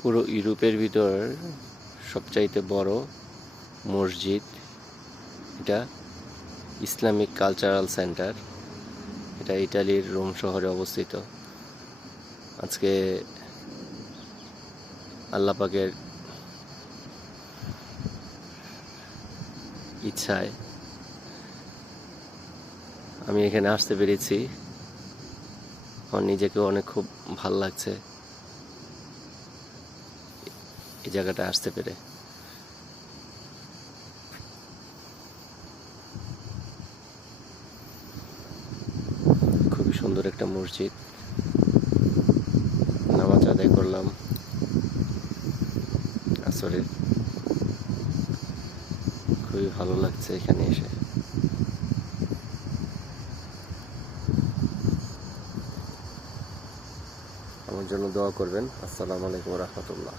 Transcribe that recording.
পুরো ইউরোপের ভিতর সবচাইতে বড় মসজিদ এটা ইসলামিক কালচারাল সেন্টার। এটা ইটালির রোম শহরে অবস্থিত। আজকে আল্লাহ পাকের ইচ্ছায় আমি এখানে আসতে পেরেছি। আমার নিজেকে অনেক খুব ভাল লাগছে এই জায়গাটা আসতে পেরে। খুবই সুন্দর একটা মসজিদ। নামাজ আদায় করলাম আসরে। খুবই ভালো লাগছে এখানে এসে। আমার জন্য দোয়া করবেন। আসসালামু আলাইকুম রহমতুল্লাহ।